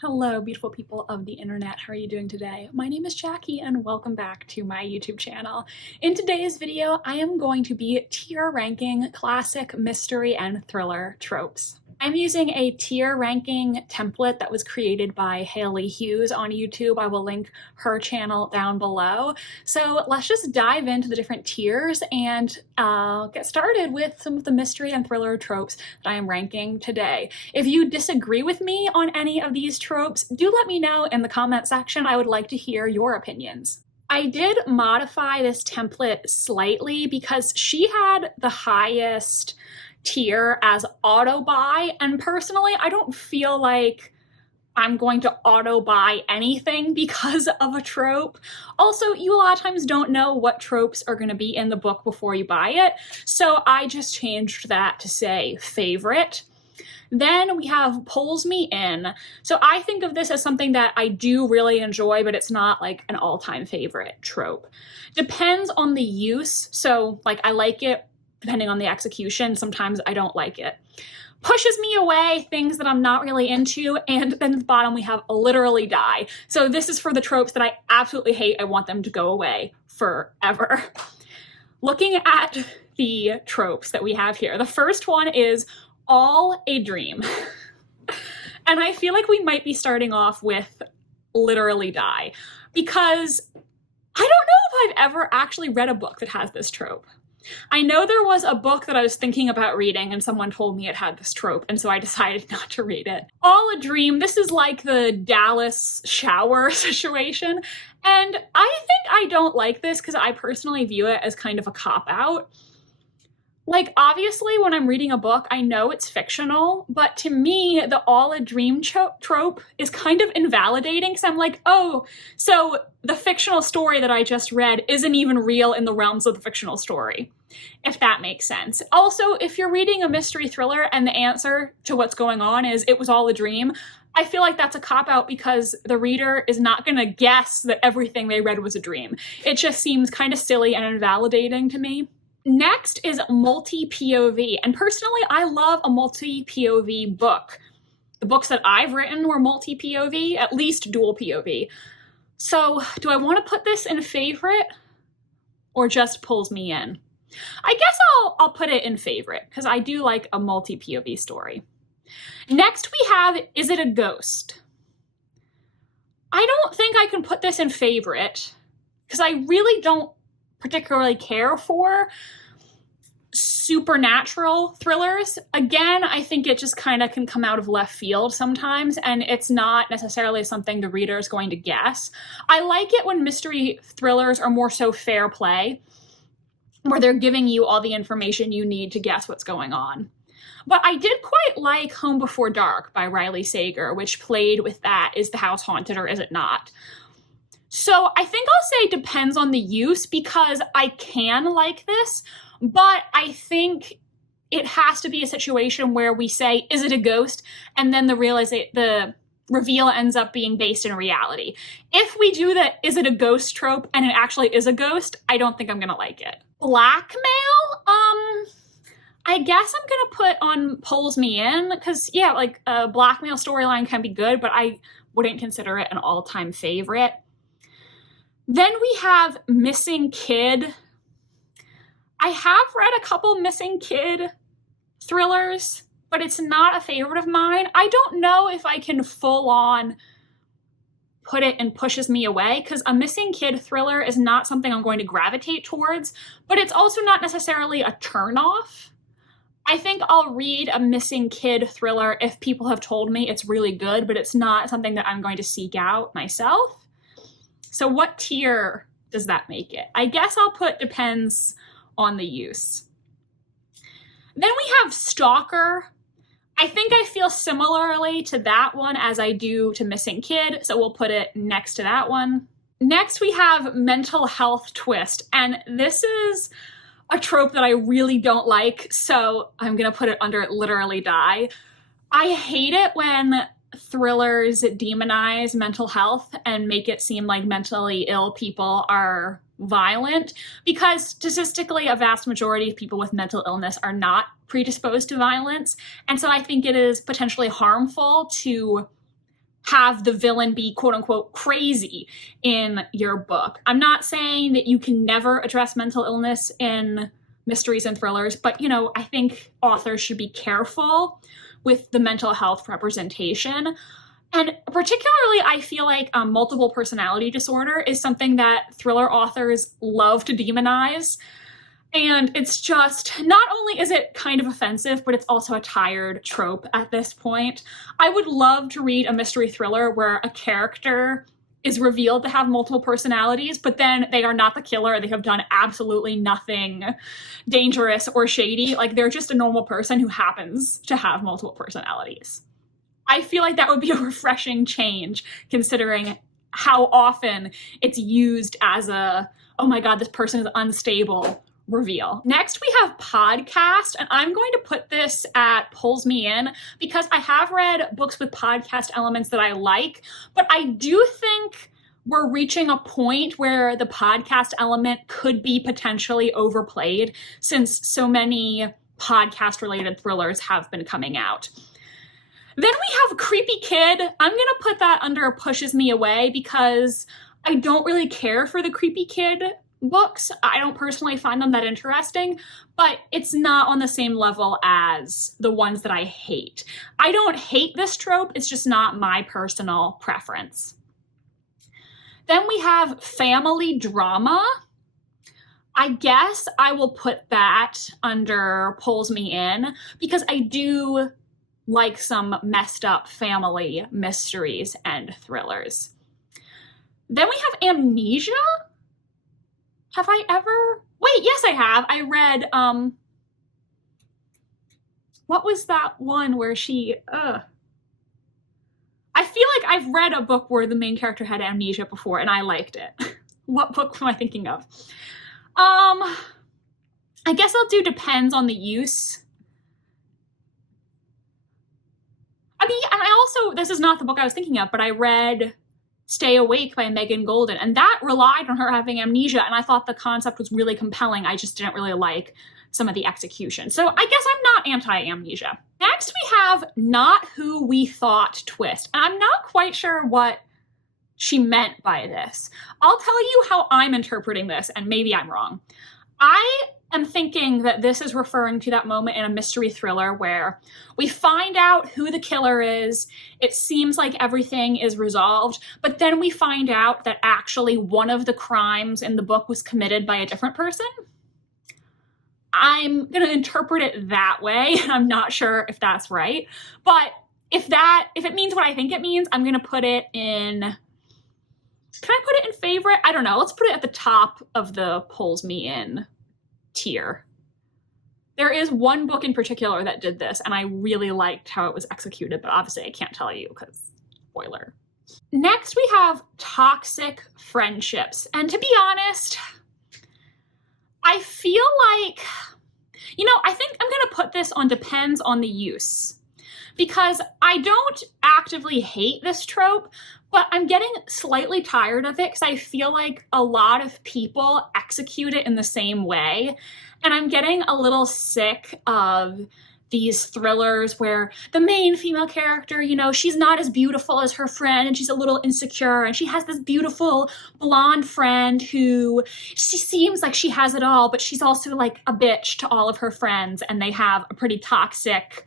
Hello, beautiful people of the internet. How are you doing today? My name is Jackie and welcome back to my YouTube channel. In today's video, I am going to be tier ranking classic mystery and thriller tropes. I'm using a tier ranking template that was created by Haley Hughes on YouTube. I will link her channel down below. So let's just dive into the different tiers and get started with some of the mystery and thriller tropes that I am ranking today. If you disagree with me on any of these tropes, do let me know in the comment section. I would like to hear your opinions. I did modify this template slightly because she had the highest tier as auto buy, and personally I don't feel like I'm going to auto buy anything because of a trope. Also, you a lot of times don't know what tropes are going to be in the book before you buy it, so I just changed that to say favorite. Then we have pulls me in. So I think of this as something that I do really enjoy, but it's not like an all-time favorite trope. Depends on the use. So like I like it depending on the execution. Sometimes I don't like it. Pushes me away, things that I'm not really into. And then at the bottom we have literally die. So this is for the tropes that I absolutely hate. I want them to go away forever. Looking at the tropes that we have here, the first one is all a dream. And I feel like we might be starting off with literally die because I don't know if I've ever actually read a book that has this trope. I know there was a book that I was thinking about reading and someone told me it had this trope, and so I decided not to read it. All a dream, this is like the Dallas shower situation, and I think I don't like this because I personally view it as kind of a cop-out. Like, obviously, when I'm reading a book, I know it's fictional, but to me, the all a dream trope is kind of invalidating, because I'm like, oh, so the fictional story that I just read isn't even real in the realms of the fictional story, if that makes sense. Also, if you're reading a mystery thriller and the answer to what's going on is it was all a dream, I feel like that's a cop-out because the reader is not going to guess that everything they read was a dream. It just seems kind of silly and invalidating to me. Next is multi-POV, and personally I love a multi-POV book. The books that I've written were multi-POV, at least dual POV. So do I want to put this in favorite or just pulls me in? I guess I'll put it in favorite because I do like a multi-POV story. Next we have is it a ghost? I don't think I can put this in favorite because I really don't particularly care for supernatural thrillers. Again, I think it just kind of can come out of left field sometimes, and it's not necessarily something the reader is going to guess. I like it when mystery thrillers are more so fair play, where they're giving you all the information you need to guess what's going on. But I did quite like Home Before Dark by Riley Sager, which played with that, is the house haunted or is it not? So I think I'll say it depends on the use because I can like this, but I think it has to be a situation where we say, is it a ghost? And then the reveal ends up being based in reality. If we do the is it a ghost trope and it actually is a ghost, I don't think I'm gonna like it. Blackmail? I guess I'm gonna put on pulls me in because yeah, like a blackmail storyline can be good, but I wouldn't consider it an all-time favorite. Then we have Missing Kid. I have read a couple Missing Kid thrillers, but it's not a favorite of mine. I don't know if I can full on put it in pushes me away because a Missing Kid thriller is not something I'm going to gravitate towards, but it's also not necessarily a turnoff. I think I'll read a Missing Kid thriller if people have told me it's really good, but it's not something that I'm going to seek out myself. So what tier does that make it? I guess I'll put depends on the use. Then we have Stalker. I think I feel similarly to that one as I do to Missing Kid, so we'll put it next to that one. Next we have Mental Health Twist, and this is a trope that I really don't like, so I'm gonna put it under literally die. I hate it when thrillers demonize mental health and make it seem like mentally ill people are violent, because statistically a vast majority of people with mental illness are not predisposed to violence. And so I think it is potentially harmful to have the villain be quote unquote crazy in your book. I'm not saying that you can never address mental illness in mysteries and thrillers, but, you know, I think authors should be careful with the mental health representation. And particularly, I feel like multiple personality disorder is something that thriller authors love to demonize. And it's just, not only is it kind of offensive, but it's also a tired trope at this point. I would love to read a mystery thriller where a character is revealed to have multiple personalities, but then they are not the killer. They have done absolutely nothing dangerous or shady. Like, they're just a normal person who happens to have multiple personalities. I feel like that would be a refreshing change, considering how often it's used as a, oh my God, this person is unstable reveal. Next, we have podcast, and I'm going to put this at pulls me in because I have read books with podcast elements that I like, but I do think we're reaching a point where the podcast element could be potentially overplayed since so many podcast-related thrillers have been coming out. Then we have Creepy Kid. I'm gonna put that under pushes me away because I don't really care for the Creepy Kid books. I don't personally find them that interesting, but it's not on the same level as the ones that I hate. I don't hate this trope, it's just not my personal preference. Then we have family drama. I guess I will put that under pulls me in because I do like some messed up family mysteries and thrillers. Then we have Amnesia. Have I ever? Wait, yes, I have. I read, what was that one where she, I feel like I've read a book where the main character had amnesia before and I liked it. What book am I thinking of? I guess I'll do depends on the use. I mean, and I also, this is not the book I was thinking of, but I read Stay Awake by Megan Golden, and that relied on her having amnesia, and I thought the concept was really compelling. I just didn't really like some of the execution. So I guess I'm not anti-amnesia. Next, we have Not Who We Thought twist, and I'm not quite sure what she meant by this. I'll tell you how I'm interpreting this, and maybe I'm wrong. I am thinking that this is referring to that moment in a mystery thriller where we find out who the killer is, it seems like everything is resolved, but then we find out that actually one of the crimes in the book was committed by a different person. I'm going to interpret it that way, and I'm not sure if that's right, but if it means what I think it means, I'm going to put it in, can I put it in favorite? I don't know, let's put it at the top of the pulls me in tier. There is one book in particular that did this, and I really liked how it was executed, but obviously I can't tell you because spoiler. Next, we have toxic friendships. And to be honest, I feel like, you know, I think I'm going to put this on depends on the use. Because I don't actively hate this trope, but I'm getting slightly tired of it because I feel like a lot of people execute it in the same way. And I'm getting a little sick of these thrillers where the main female character, you know, she's not as beautiful as her friend and she's a little insecure and she has this beautiful blonde friend who she seems like she has it all, but she's also like a bitch to all of her friends, and they have a pretty toxic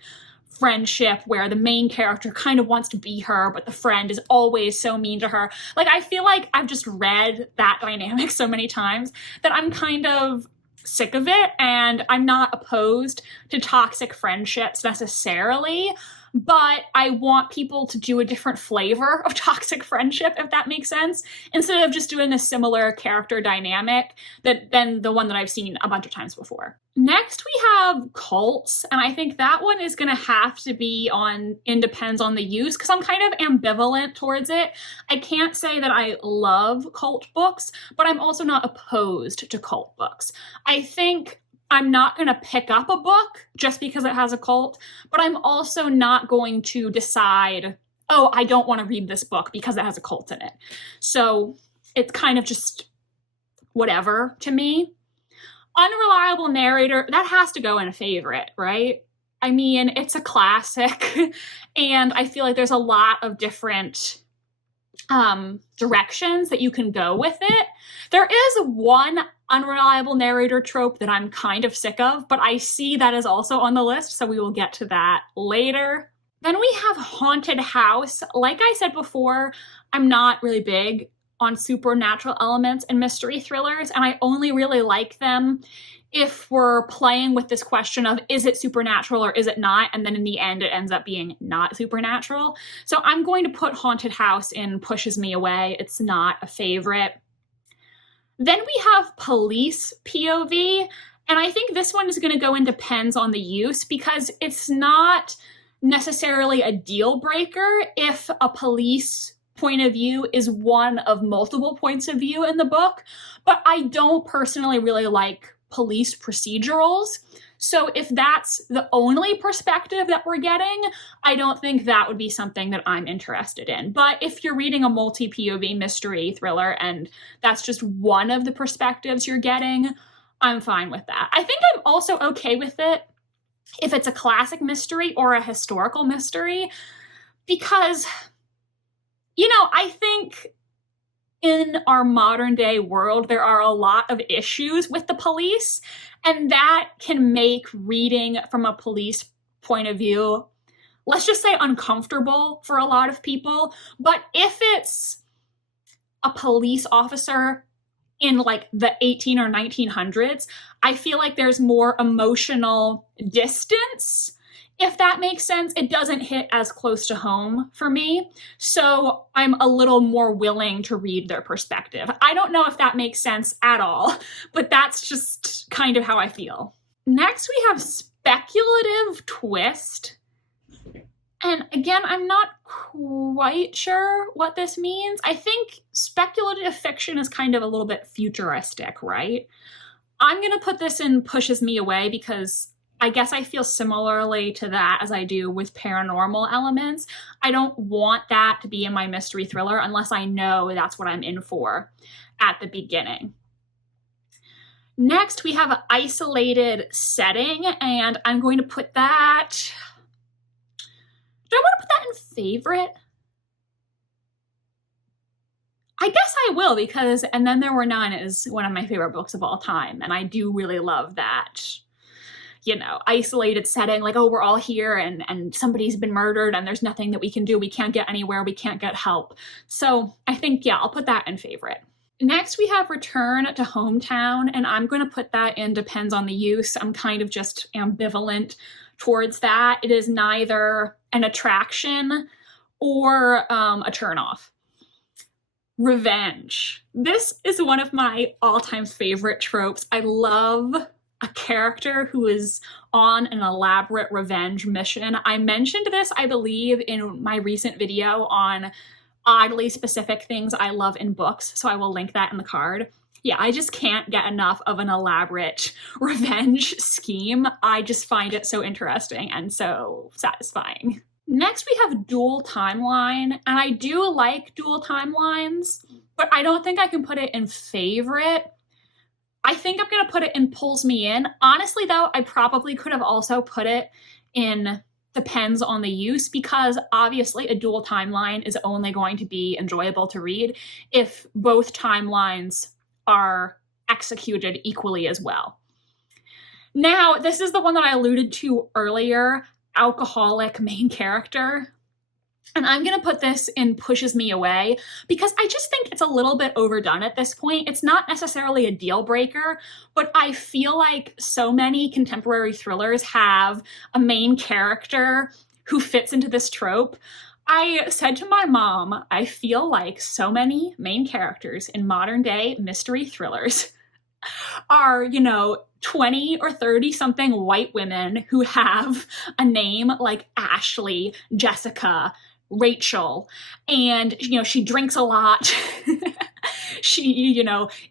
friendship where the main character kind of wants to be her, but the friend is always so mean to her. Like, I feel like I've just read that dynamic so many times that I'm kind of sick of it, and I'm not opposed to toxic friendships necessarily, but I want people to do a different flavor of toxic friendship, if that makes sense, instead of just doing a similar character dynamic than the one that I've seen a bunch of times before. Next, we have cults, and I think that one is going to have to be on depends on the use, because I'm kind of ambivalent towards it. I can't say that I love cult books, but I'm also not opposed to cult books. I think I'm not going to pick up a book just because it has a cult, but I'm also not going to decide, oh, I don't want to read this book because it has a cult in it. So it's kind of just whatever to me. Unreliable narrator, that has to go in a favorite, right? I mean, it's a classic, and I feel like there's a lot of different directions that you can go with it. There is one unreliable narrator trope that I'm kind of sick of, but I see that is also on the list, so we will get to that later. Then we have haunted house. Like I said before, I'm not really big on supernatural elements in mystery thrillers, and I only really like them if we're playing with this question of, is it supernatural or is it not? And then in the end, it ends up being not supernatural. So I'm going to put haunted house in pushes me away. It's not a favorite. Then we have police POV. And I think this one is going to go in depends on the use, because it's not necessarily a deal breaker if a police point of view is one of multiple points of view in the book. But I don't personally really like police procedurals. So if that's the only perspective that we're getting, I don't think that would be something that I'm interested in. But if you're reading a multi-POV mystery thriller and that's just one of the perspectives you're getting, I'm fine with that. I think I'm also okay with it if it's a classic mystery or a historical mystery, because, you know, I think in our modern day world, there are a lot of issues with the police, and that can make reading from a police point of view, let's just say, uncomfortable for a lot of people. But if it's a police officer in like the 18 or 1900s, I feel like there's more emotional distance. If that makes sense, it doesn't hit as close to home for me. So I'm a little more willing to read their perspective. I don't know if that makes sense at all, but that's just kind of how I feel. Next, we have speculative twist. And again, I'm not quite sure what this means. I think speculative fiction is kind of a little bit futuristic, right? I'm going to put this in pushes me away because I guess I feel similarly to that as I do with paranormal elements. I don't want that to be in my mystery thriller unless I know that's what I'm in for at the beginning. Next, we have an isolated setting, and I'm going to put that... Do I want to put that in favorite? I guess I will, because And Then There Were None is one of my favorite books of all time, and I do really love that, you know, isolated setting, like, oh, we're all here and somebody's been murdered and there's nothing that we can do. We can't get anywhere. We can't get help. So I think, yeah, I'll put that in favorite. Next, we have Return to Hometown, and I'm going to put that in depends on the use. I'm kind of just ambivalent towards that. It is neither an attraction or a turnoff. Revenge. This is one of my all-time favorite tropes. I love a character who is on an elaborate revenge mission. I mentioned this, I believe, in my recent video on oddly specific things I love in books, so I will link that in the card. Yeah, I just can't get enough of an elaborate revenge scheme. I just find it so interesting and so satisfying. Next, we have dual timeline, and I do like dual timelines, but I don't think I can put it in favorite. I think I'm going to put it in pulls me in. Honestly, though, I probably could have also put it in depends on the use, because obviously a dual timeline is only going to be enjoyable to read if both timelines are executed equally as well. Now, this is the one that I alluded to earlier, alcoholic main character. And I'm going to put this in pushes me away because I just think it's a little bit overdone at this point. It's not necessarily a deal breaker, but I feel like so many contemporary thrillers have a main character who fits into this trope. I said to my mom, I feel like so many main characters in modern day mystery thrillers are, 20 or 30 something white women who have a name like Ashley, Jessica, Rachel, and, she drinks a lot. She,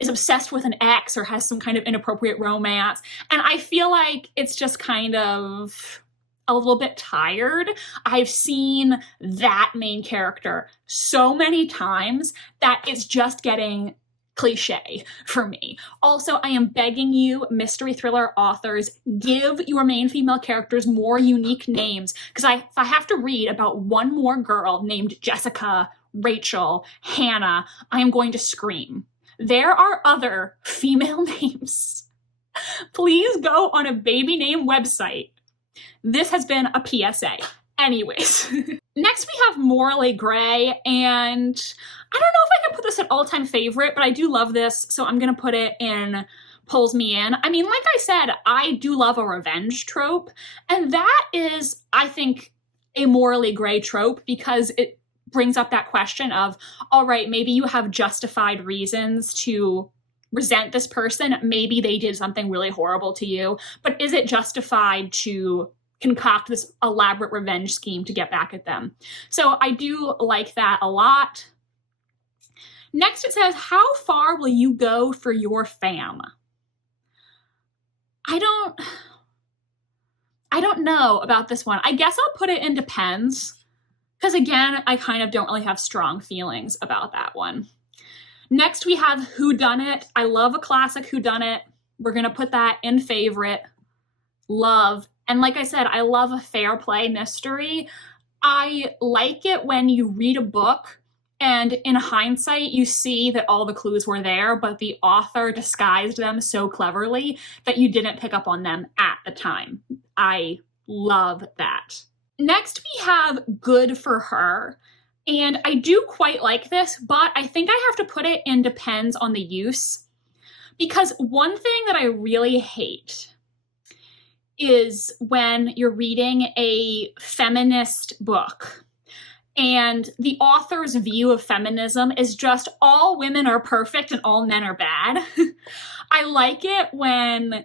is obsessed with an ex or has some kind of inappropriate romance. And I feel like it's just kind of a little bit tired. I've seen that main character so many times that it's just getting cliche for me. Also, I am begging you, mystery thriller authors, give your main female characters more unique names, because if I have to read about one more girl named Jessica, Rachel, Hannah, I am going to scream. There are other female names. Please go on a baby name website. This has been a PSA. Anyways, next we have Mory Gray, and I don't know if I can put this at all-time favorite, but I do love this, so I'm gonna put it in pulls me in. I mean, like I said, I do love a revenge trope, and that is, I think, a Mory Gray trope because it brings up that question of, all right, maybe you have justified reasons to resent this person. Maybe they did something really horrible to you, but is it justified to concoct this elaborate revenge scheme to get back at them? So I do like that a lot. Next it says, how far will you go for your fam? I don't know about this one. I guess I'll put it in depends, because again, I kind of don't really have strong feelings about that one. Next we have whodunit. I love a classic whodunit. We're gonna put that in favorite. Love. And like I said, I love a fair play mystery. I like it when you read a book and in hindsight, you see that all the clues were there, but the author disguised them so cleverly that you didn't pick up on them at the time. I love that. Next, we have good for her. And I do quite like this, but I think I have to put it in depends on the use. Because one thing that I really hate is when you're reading a feminist book and the author's view of feminism is just all women are perfect and all men are bad. I like it when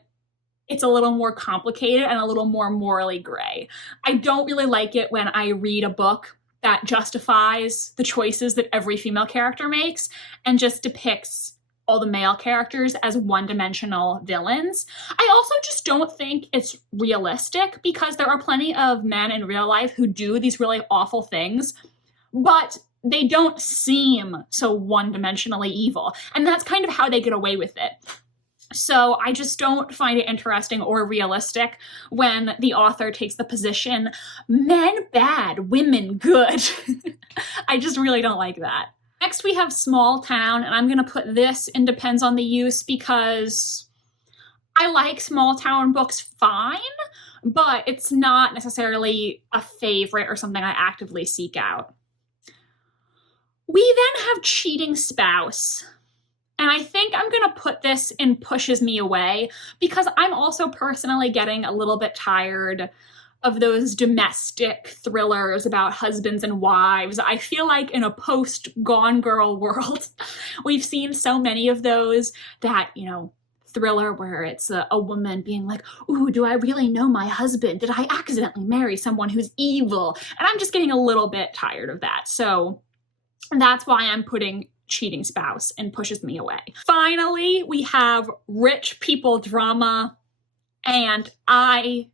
it's a little more complicated and a little more morally gray. I don't really like it when I read a book that justifies the choices that every female character makes and just depicts all the male characters as one-dimensional villains. I also just don't think it's realistic because there are plenty of men in real life who do these really awful things, but they don't seem so one-dimensionally evil. And that's kind of how they get away with it. So I just don't find it interesting or realistic when the author takes the position, men bad, women good. I just really don't like that. Next we have small town, and I'm gonna put this in depends on the use because I like small town books fine, but it's not necessarily a favorite or something I actively seek out. We then have cheating spouse. And I think I'm gonna put this in pushes me away because I'm also personally getting a little bit tired of those domestic thrillers about husbands and wives. I feel like in a post-Gone Girl world, we've seen so many of those that, you know, thriller where it's a woman being like, ooh, do I really know my husband? Did I accidentally marry someone who's evil? And I'm just getting a little bit tired of that. So that's why I'm putting cheating spouse and pushes me away. Finally, we have rich people drama, and I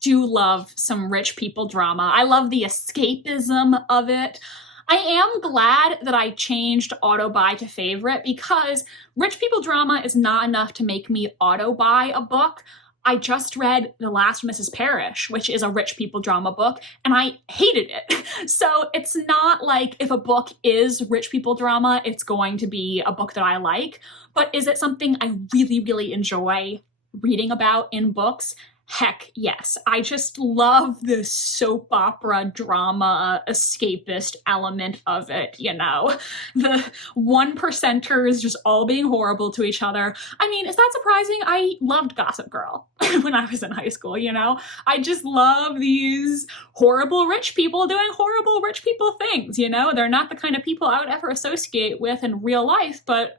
do love some rich people drama. I love the escapism of it. I am glad that I changed auto-buy to favorite because rich people drama is not enough to make me auto-buy a book. I just read The Last Mrs. Parrish, which is a rich people drama book, and I hated it. So it's not like if a book is rich people drama, it's going to be a book that I like, but is it something I really, really enjoy reading about in books? Heck yes. I just love the soap opera drama escapist element of it, you know? The one percenters just all being horrible to each other. I mean, is that surprising? I loved Gossip Girl when I was in high school, you know? I just love these horrible rich people doing horrible rich people things, you know? They're not the kind of people I would ever associate with in real life, but,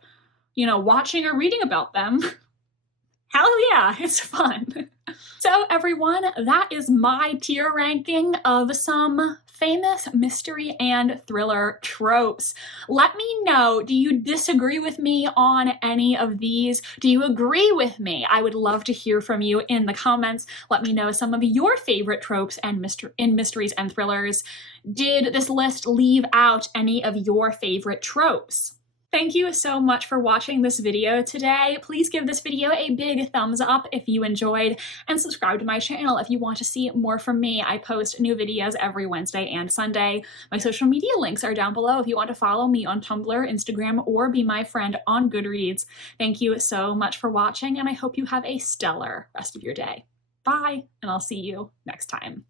you know, watching or reading about them, hell yeah, it's fun. So everyone, that is my tier ranking of some famous mystery and thriller tropes. Let me know, do you disagree with me on any of these? Do you agree with me? I would love to hear from you in the comments. Let me know some of your favorite tropes and mysteries and thrillers. Did this list leave out any of your favorite tropes? Thank you so much for watching this video today. Please give this video a big thumbs up if you enjoyed, and subscribe to my channel if you want to see more from me. I post new videos every Wednesday and Sunday. My social media links are down below if you want to follow me on Tumblr, Instagram, or be my friend on Goodreads. Thank you so much for watching, and I hope you have a stellar rest of your day. Bye, and I'll see you next time.